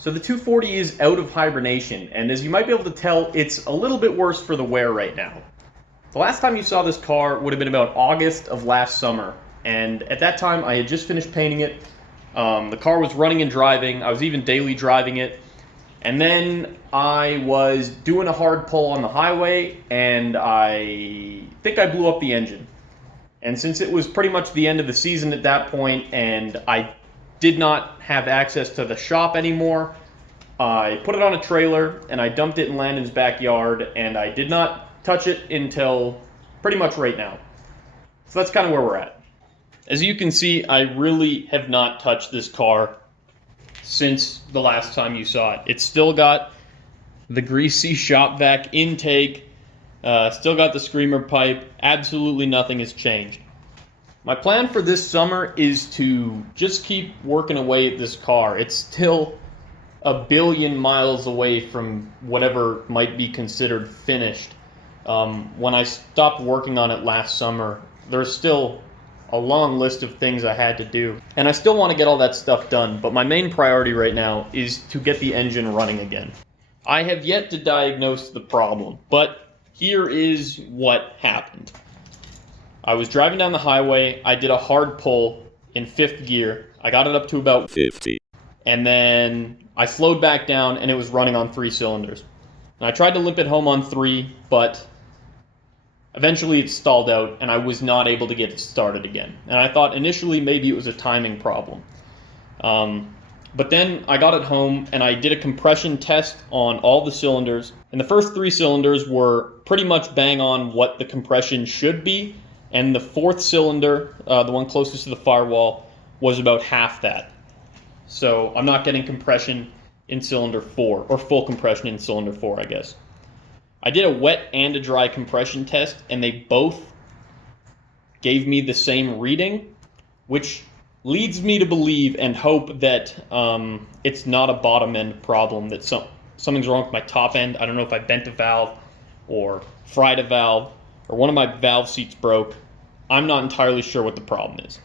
So the 240 is out of hibernation, and as you might be able to tell, it's a little bit worse for the wear right now. The last time you saw this car would have been about August of last summer, and at that time I had just finished painting it. The car was running and driving. I was even daily driving it, and then I was doing a hard pull on the highway, and I think I blew up the engine. And since it was pretty much the end of the season at that point, and I did not have access to the shop anymore, I put it on a trailer and I dumped it in Landon's backyard, and I did not touch it until pretty much right now. So that's kind of where we're at. As you can see, I really have not touched this car since the last time you saw it. It's still got the greasy shop vac intake, still got the screamer pipe, absolutely nothing has changed. My plan for this summer is to just keep working away at this car. It's still a billion miles away from whatever might be considered finished. When I stopped working on it last summer, there's still a long list of things I had to do. And I still want to get all that stuff done, but my main priority right now is to get the engine running again. I have yet to diagnose the problem, but here is what happened. I was driving down the highway, I did a hard pull in 5th gear, I got it up to about 50, and then I slowed back down and it was running on 3 cylinders. And I tried to limp it home on 3, but eventually it stalled out and I was not able to get it started again. And I thought initially maybe it was a timing problem. But then I got it home and I did a compression test on all the cylinders, and the first 3 cylinders were pretty much bang on what the compression should be. And the 4th cylinder, the one closest to the firewall, was about half that. So I'm not getting compression in cylinder 4, or full compression in cylinder 4, I guess. I did a wet and a dry compression test, and they both gave me the same reading, which leads me to believe and hope that it's not a bottom end problem, that something's wrong with my top end. I don't know if I bent a valve or fried a valve, or one of my valve seats broke. I'm not entirely sure what the problem is.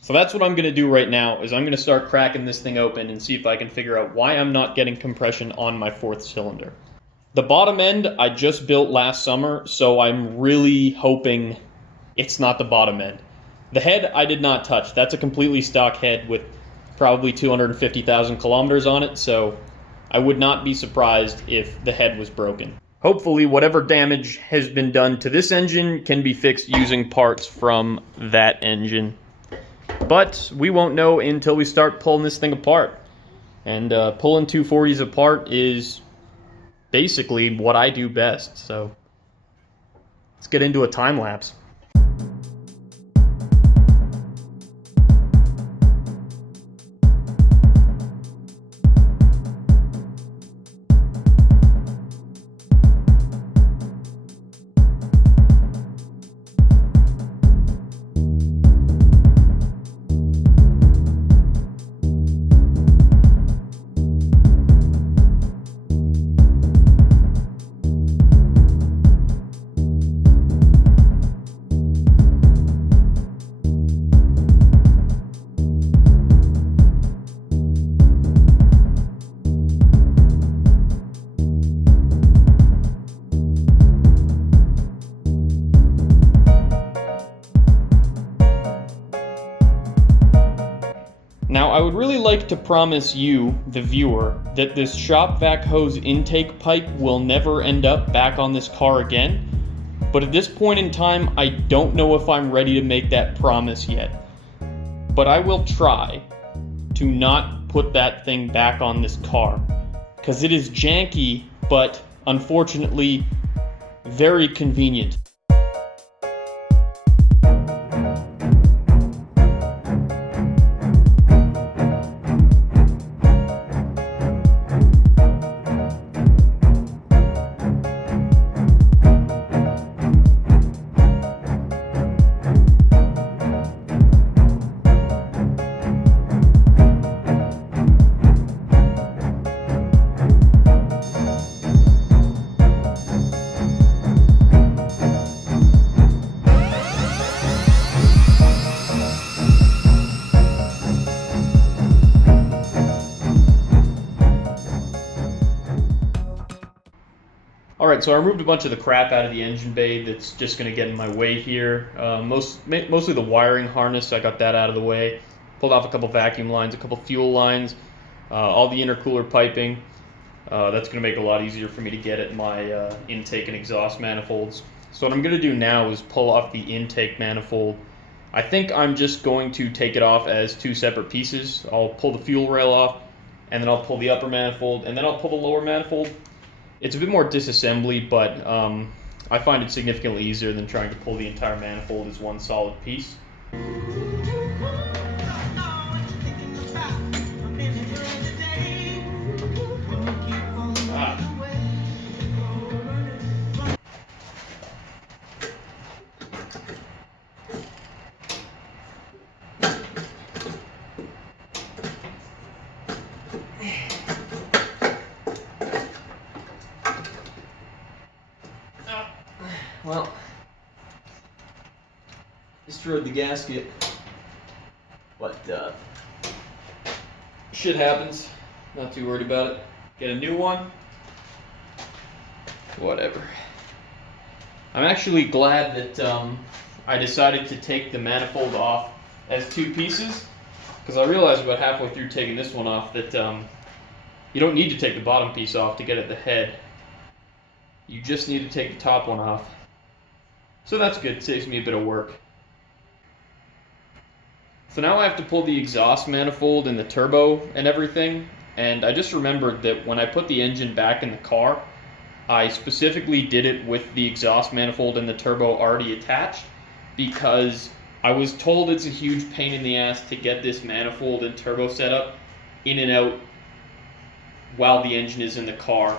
So that's what I'm going to do right now, is I'm going to start cracking this thing open and see if I can figure out why I'm not getting compression on my 4th cylinder. The bottom end I just built last summer, so I'm really hoping it's not the bottom end. The head I did not touch. That's a completely stock head with probably 250,000 kilometers on it, so I would not be surprised if the head was broken. Hopefully whatever damage has been done to this engine can be fixed using parts from that engine. But we won't know until we start pulling this thing apart. And pulling 240s apart is basically what I do best. So let's get into a time lapse. Now, I would really like to promise you, the viewer, that this shop vac hose intake pipe will never end up back on this car again, but at this point in time, I don't know if I'm ready to make that promise yet. But I will try to not put that thing back on this car, because it is janky, but unfortunately, very convenient. Alright, so I removed a bunch of the crap out of the engine bay that's just going to get in my way here. Mostly the wiring harness, I got that out of the way. Pulled off a couple vacuum lines, a couple fuel lines, all the intercooler piping. That's going to make it a lot easier for me to get at my intake and exhaust manifolds. So what I'm going to do now is pull off the intake manifold. I think I'm just going to take it off as two separate pieces. I'll pull the fuel rail off, and then I'll pull the upper manifold, and then I'll pull the lower manifold. It's a bit more disassembly, but I find it significantly easier than trying to pull the entire manifold as one solid piece. Well, destroyed the gasket, but shit happens. Not too worried about it. Get a new one. Whatever. I'm actually glad that I decided to take the manifold off as two pieces, because I realized about halfway through taking this one off that you don't need to take the bottom piece off to get at the head. You just need to take the top one off. So that's good, it saves me a bit of work. So now I have to pull the exhaust manifold and the turbo and everything, and I just remembered that when I put the engine back in the car, I specifically did it with the exhaust manifold and the turbo already attached, because I was told it's a huge pain in the ass to get this manifold and turbo setup in and out while the engine is in the car.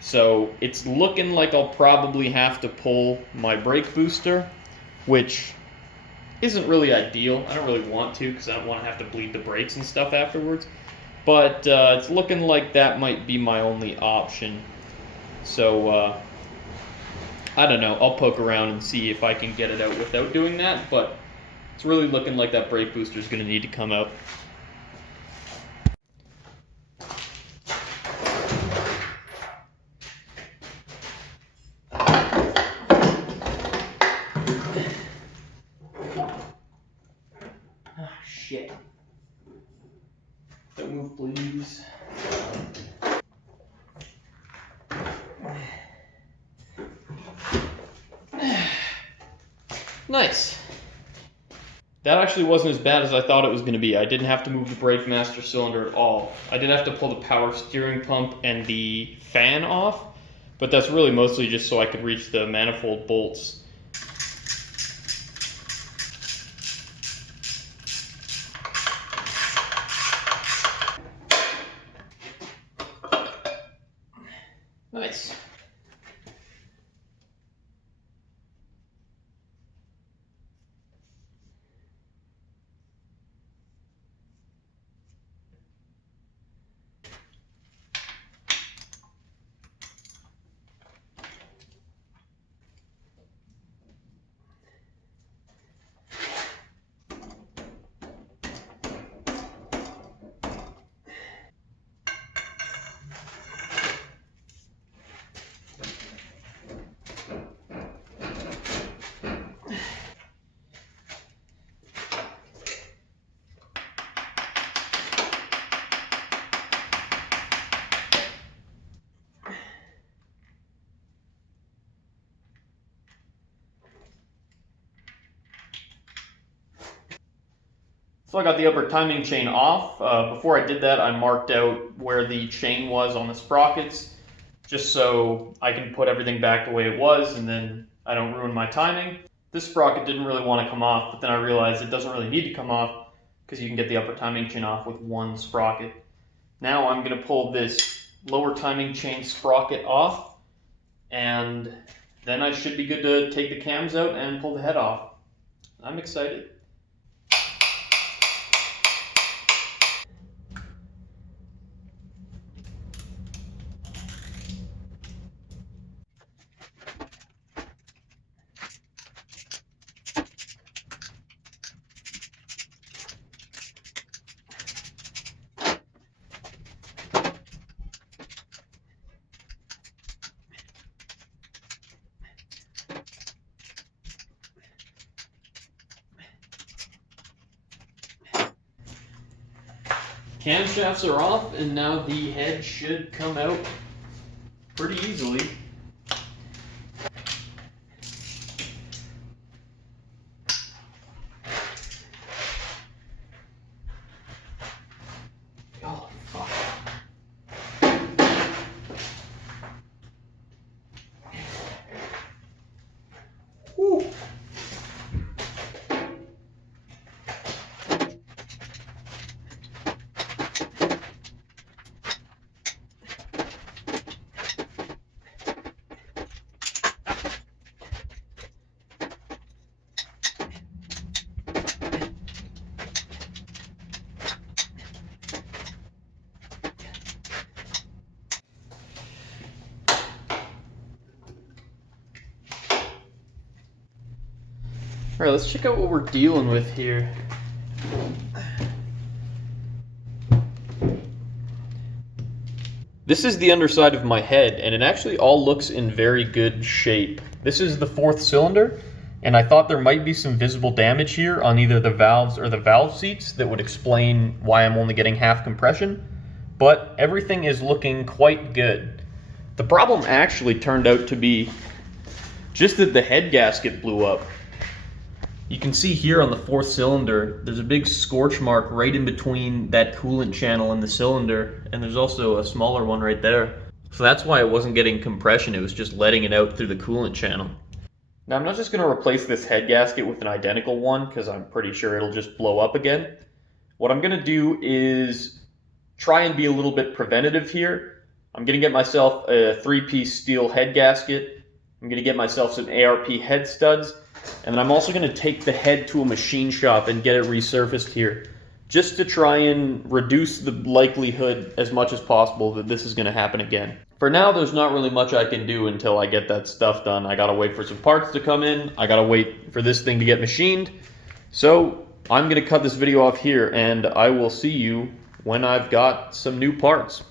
So it's looking like I'll probably have to pull my brake booster, which isn't really ideal. I don't really want to, because I don't want to have to bleed the brakes and stuff afterwards. But it's looking like that might be my only option. So I don't know. I'll poke around and see if I can get it out without doing that. But it's really looking like that brake booster is going to need to come out. Shit. Don't move, please. Nice. That actually wasn't as bad as I thought it was going to be. I didn't have to move the brake master cylinder at all. I did have to pull the power steering pump and the fan off, but that's really mostly just so I could reach the manifold bolts. Nice. So I got the upper timing chain off. Before I did that, I marked out where the chain was on the sprockets, just so I can put everything back the way it was and then I don't ruin my timing. This sprocket didn't really want to come off, but then I realized it doesn't really need to come off because you can get the upper timing chain off with one sprocket. Now I'm going to pull this lower timing chain sprocket off, and then I should be good to take the cams out and pull the head off. I'm excited. Camshafts are off, and now the head should come out pretty easily. Oh, fuck. Whew. All right, let's check out what we're dealing with here. This is the underside of my head, and it actually all looks in very good shape. This is the 4th cylinder, and I thought there might be some visible damage here on either the valves or the valve seats that would explain why I'm only getting half compression, but everything is looking quite good. The problem actually turned out to be just that the head gasket blew up. You can see here on the 4th cylinder, there's a big scorch mark right in between that coolant channel and the cylinder, and there's also a smaller one right there. So that's why it wasn't getting compression, it was just letting it out through the coolant channel. Now I'm not just going to replace this head gasket with an identical one, because I'm pretty sure it'll just blow up again. What I'm going to do is try and be a little bit preventative here. I'm going to get myself a 3-piece steel head gasket. I'm going to get myself some ARP head studs. And then I'm also going to take the head to a machine shop and get it resurfaced here, just to try and reduce the likelihood as much as possible that this is going to happen again. For now, there's not really much I can do until I get that stuff done. I got to wait for some parts to come in. I got to wait for this thing to get machined. So I'm going to cut this video off here, and I will see you when I've got some new parts.